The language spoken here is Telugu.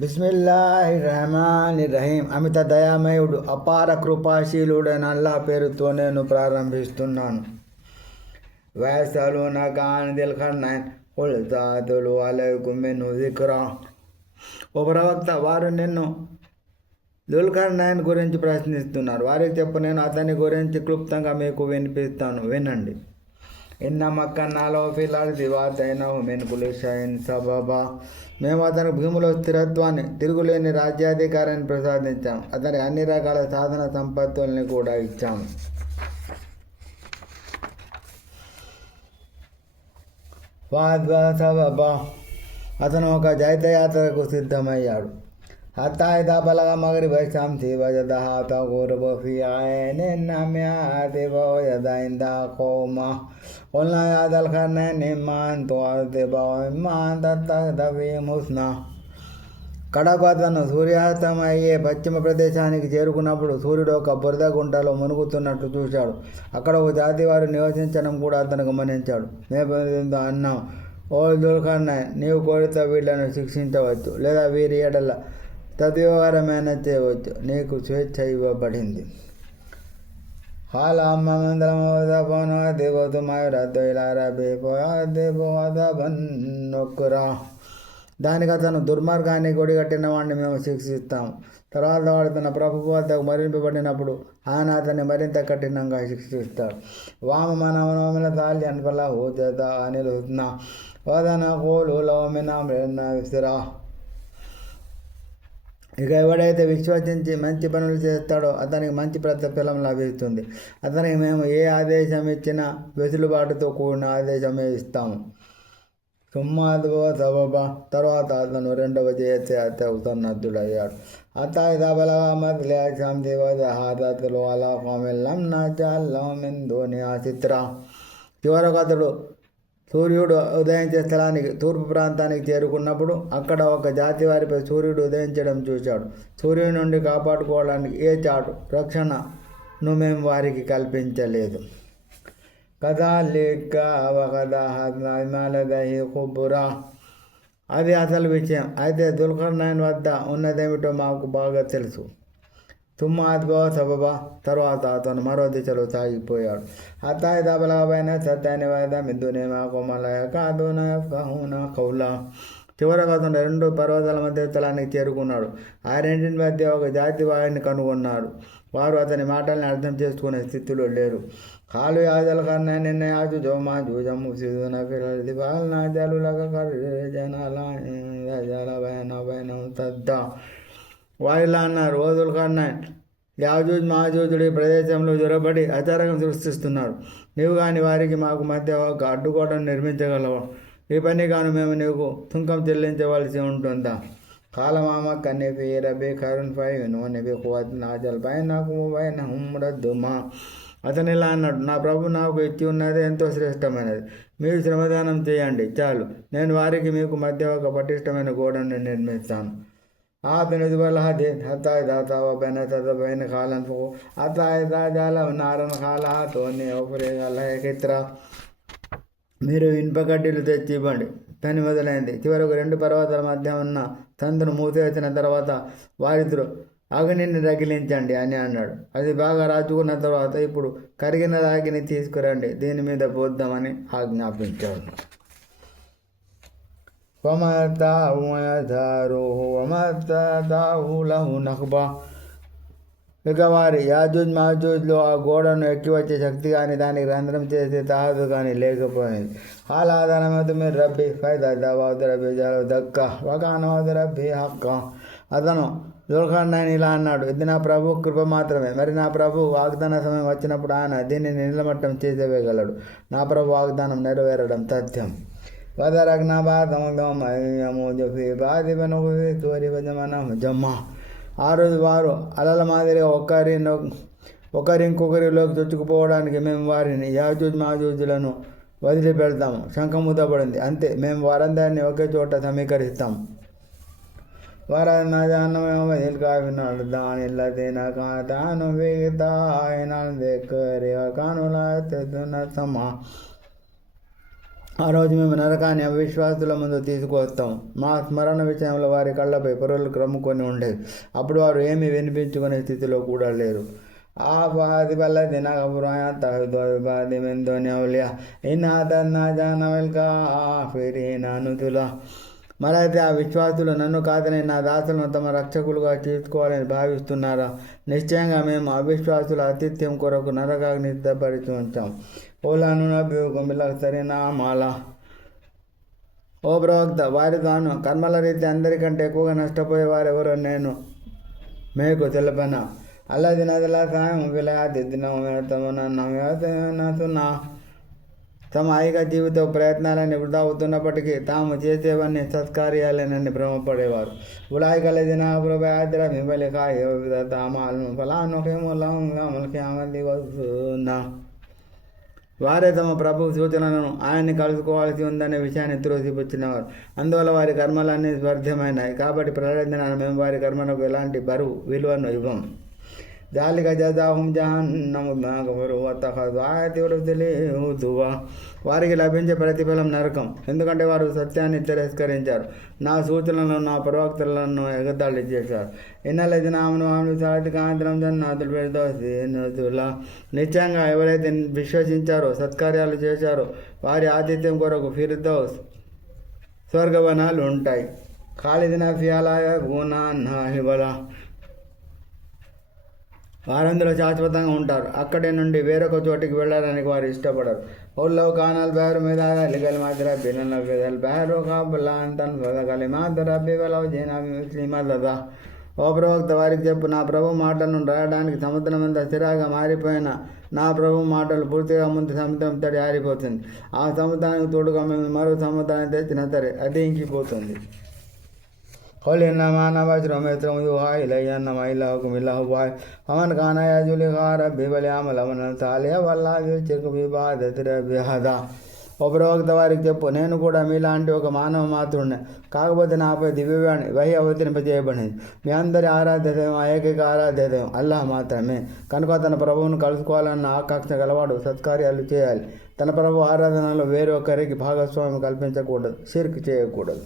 బిస్మిల్లాహిర్రహమానిర్రహీం. అమిత దయామయుడు అపార కృపాశీలుడైన అల్లాహ్ పేరుతో నేను ప్రారంభిస్తున్నాను. వయసలునక అనిల్ ఖర్నైన్ ఖుల్ తాతులు అలైకుం మిన్హు జిక్రా. ఓ ప్రవక్త, వారు నిన్ను దుల్కర్నైన్ గురించి ప్రశ్నిస్తున్నారు. వారికి చెప్పు, నేను అతని గురించి క్లుప్తంగా మీకు వినిపిస్తాను, వినండి. ఇన్న మక్కన్నాలో ఫిలార్ది వాతైనహు మిన్ కుల్లి షైఇన్ సబబా. మేము అతనికి భూమిలో స్థిరత్వాన్ని, తిరుగులేని రాజ్యాధికారాన్ని ప్రసాదించాము. అతనికి అన్ని రకాల సాధన సంపత్తుల్ని కూడా ఇచ్చాము. సబబా, అతను ఒక జైత్రయాత్రకు సిద్ధమయ్యాడు. హత్తా ఇదా బలగ మగరిబ శంసి వజదహా తగురుబు ఫీ ఐనిన్ నమ్యాతిబ వజద ఇందా ఖౌమా. ఖుల్నా యా దల్ ఖర్నైన్ ఇమ్మా అన్ తుఅద్దిబ వఇమ్మా అన్ తత్తఖిద ఫీహిమ్ హుస్నా. కడకు అతను సూర్యాస్తమయ్యే పశ్చిమ ప్రదేశానికి చేరుకున్నప్పుడు సూర్యుడు ఒక బురద గుంటలో మునుగుతున్నట్లు చూశాడు. అక్కడ ఒక జాతి వారు నివసించడం కూడా అతను గమనించాడు. మేము అన్నాం, ఓ దుల్కర్నైన్, నీవు కోరితే వీళ్లను శిక్షించవచ్చు, లేదా వీరి ఎడల తద్వ్యవహారమైన చేయవచ్చు. నీకు స్వేచ్ఛ ఇవ్వబడింది. దానికి అతను, దుర్మార్గాన్ని కొడిగట్టిన వాడిని మేము శిక్షిస్తాము. తర్వాత వాడు తన ప్రభు వద్దకు మరింపబడినప్పుడు ఆయన అతన్ని మరింత కఠినంగా శిక్షిస్తాడు. వామనవనోమిన తాల్య అన్పల హోజత అనిల్ హుస్నా వదన కోలు లవమిన విసిరా. ఇక ఎవడైతే విశ్వసించి మంచి పనులు చేస్తాడో అతనికి మంచి ప్రతిఫలం లభిస్తుంది. అతనికి మేము ఏ ఆదేశం ఇచ్చినా వెసులుబాటుతో కూడిన ఆదేశమే ఇస్తాము. సుమ్మాదుబో సబబా, తర్వాత అతను రెండవ జయత్యాత్రకు సన్నద్ధుడయ్యాడు. అతా ఇదా బలగా మద్లియాం దివజహాదతులు అలా కోమిల్లం నాచాల్లం ధోని ఆచిత్ర. చివరకు అతడు సూర్యుడు ఉదయించే స్థలానికి, తూర్పు ప్రాంతానికి చేరుకున్నప్పుడు అక్కడ ఒక జాతి వారిపై సూర్యుడు ఉదయించడం చూశాడు. సూర్యుడి నుండి కాపాడుకోవడానికి ఏ చాటు రక్షణను మేము వారికి కల్పించలేదు. కదాలిక వకదహి కుబురా. అది అసలు విషయం. అయితే దుల్కర్నైన్ వద్ద ఉన్నదేమిటో మాకు బాగా తెలుసు. తుమ్మ అద్భవ సబబా, తర్వాత అతను మరో దిశలో సాగిపోయాడు. అత్తాయి దబలమైన సత్యాన్ని వాయిదా మిద్దునే మాకు మలయ కాదున కౌలా. చివరకు అతను రెండు పర్వతాల మధ్య స్థలానికి చేరుకున్నాడు. ఆ రెండింటి మధ్య ఒక జాతి వారిని కనుగొన్నాడు. వారు అతని మాటల్ని అర్థం చేసుకునే స్థితిలో లేరు. కాలు యాజల కన్నా నిన్న యాజు జోమా జూజము సిదున ఫిరది పాలన జలులక జనాల తద్దా. వారిలా అన్నారు, ఓ దుల్కర్నైన్, యాజూజ్ మహాజూజుడు ఈ ప్రదేశంలో జొరబడి అచారకం సృష్టిస్తున్నారు. నీవు కానీ వారికి మాకు మధ్య ఒక అడ్డుకోటను నిర్మించగలవు. ఈ పని కాను మేము నీకు సుంకం చెల్లించవలసి ఉంటుందా? కాలమామ కన్నీ ఫీ రబీ ఖైరున్ ఫైన్ నబీ ఖువత్ నాజల్ బైనకుం బైనహుం రద్దుమా. అతను ఇలా అన్నాడు, నా ప్రభు నాకు ఇచ్చి ఉన్నది ఎంతో శ్రేష్టమైనది. మీరు శ్రమదానం చేయండి చాలు. నేను వారికి మీకు మధ్య ఒక పటిష్టమైన గోడను నిర్మిస్తాను. ఆ పెనుదుబలహది హతాయి దాతావ బైన తదబైన కాలం అతాయి దాజాల నారన్ కాలతోనే ఒకరిత్ర. మీరు ఇనుపగడ్డీలు తెచ్చి ఇవ్వండి, పని మొదలైంది. చివరకు రెండు పర్వతాల మధ్య ఉన్న సందును మూసివేసిన తర్వాత వారిద్దరూ అగ్నిని రగిలించండి అని అన్నాడు. అది బాగా రాజుకున్న తర్వాత ఇప్పుడు కరిగిన రాగిని తీసుకురండి, దీని మీద పోద్దామని ఆజ్ఞాపించాడు. ఇక వారి యాజూజ్ మహజూజ్లో ఆ గోడను ఎక్కి వచ్చే శక్తి కానీ దానికి రంధ్రం చేసే తాహదు కానీ లేకపోయింది. ఆలాదనమతి మీరు రబ్బీ ఫైదవద్దు రబ్బీ జల దక్క వకానవద్దు రబ్బీ హక్క. అతను దుల్కర్నైన్ ఇలా అన్నాడు, ఇది నా ప్రభు కృప మాత్రమే. మరి నా ప్రభు వాగ్దాన సమయం వచ్చినప్పుడు ఆయన దీన్ని నిలమట్టం చేసేవేయగలడు. నా ప్రభు వాగ్దానం నెరవేరడం తథ్యం. జమ్మా. ఆ రోజు వారు అలల మాదిరిగా ఒకరింకొకరిలోకి చొచ్చుకుపోవడానికి మేము వారిని యాజూజ్ మాజూజులను వదిలిపెడతాము. శంఖం ముద్దబడింది, అంతే. మేము వారందరినీ ఒకే చోట సమీకరిస్తాము. ఆ రోజు మేము నరకాన్ని అవిశ్వాసుల ముందు తీసుకువస్తాం. మా స్మరణ విషయంలో వారి కళ్ళపై పొరలు క్రమ్ముకొని ఉండేవి. అప్పుడు వారు ఏమీ వినిపించుకునే స్థితిలో కూడా లేరు. ఆ బాది వల్ల దినగబురాతులా. మరైతే ఆ విశ్వాసులు నన్ను కాదని నా దాసులను తమ రక్షకులుగా చేసుకోవాలని భావిస్తున్నారా? నిశ్చయంగా మేము అవిశ్వాసుల ఆతిథ్యం కొరకు నరకాగ్ని సిద్ధపరిచి ఉంచాం. ఓలాను సరైన మాల. ఓ ప్రవక్త, వారి తాను కర్మల రీతి అందరికంటే ఎక్కువగా నష్టపోయే వారెవరో నేను మీకు తెలపనా? అల్లది నదుల సాయం విలయాది దినమున్నా తమ ఐక జీవిత ప్రయత్నాలని వృధా అవుతున్నప్పటికీ తాము చేసేవన్నీ సత్కార్యాలేనని భ్రమపడేవారు. ఉలాయికలదిన ప్రభాద్ర మింబలికాయమాలను ఫలానుకేమోలకి వస్తున్నా. వారే తమ ప్రభు సూచనలను ఆయన్ని కలుసుకోవాల్సి ఉందనే విషయాన్ని త్రోసిపుచ్చినవారు. అందువల్ల వారి కర్మలన్నీ స్వర్ధమైనాయి. కాబట్టి ప్రళయదినాన్ని మేము వారి కర్మలకు ఎలాంటి బరువు విలువను ఇవ్వం. జాలిక జజాహుం జహన్నము వారికి లభించే ప్రతిఫలం నరకం. ఎందుకంటే వారు సత్యాన్ని తిరస్కరించారు, నా సూచనలను నా ప్రవక్తలను ఎగతాళి చేశారు. నిశ్చయంగా ఎవరైతే విశ్వసించారో సత్కార్యాలు చేశారో వారి ఆతిథ్యం కొరకు ఫిర్దౌస్ స్వర్గవనాలు ఉంటాయి. ఖాలిదిన ఫియాలాయ పూనా నాహిబల. వారందరూ శాశ్వతంగా ఉంటారు. అక్కడి నుండి వేరొక చోటికి వెళ్ళడానికి వారు ఇష్టపడరు. ఓల్లో కానాల్ బహరు మీద కలిమాద్ర బినల్ బహరు కాబులాంతన్ కలిమాద్ర బివలవ్ జీనా. ఓ ప్రవక్త, వారికి చెప్పు, నా ప్రభు మాటలను రాయడానికి సముద్రం అంతా స్థిరంగా మారిపోయిన నా ప్రభు మాటలు పూర్తిగా ముందు సముద్రం తడి ఆరిపోతుంది. ఆ సముద్రానికి తోడుగా మేము మరో సముద్రాన్ని తెచ్చిన సరే అది ఇంకిపోతుంది. పవన్ కానయాజులిహారబిబలియామలమనతాలియా ఓ ప్రవక్త, వారికి చెప్పు, నేను కూడా మీలాంటి ఒక మానవ మాత్రుడిని. కాకపోతే నాపై దివ్యవాణి వహి అవతరింపజేయబడింది. మీ అందరి ఆరాధ్య దైవం, ఏకైక ఆరాధ్య దైవం అల్లాహ్ మాత్రమే. కనుక తన ప్రభువును కలుసుకోవాలన్న ఆకాంక్ష గలవాడు సత్కార్యాలు చేయాలి. తన ప్రభు ఆరాధనలో వేరొకరికి భాగస్వామ్యం కల్పించకూడదు, షిర్క్ చేయకూడదు.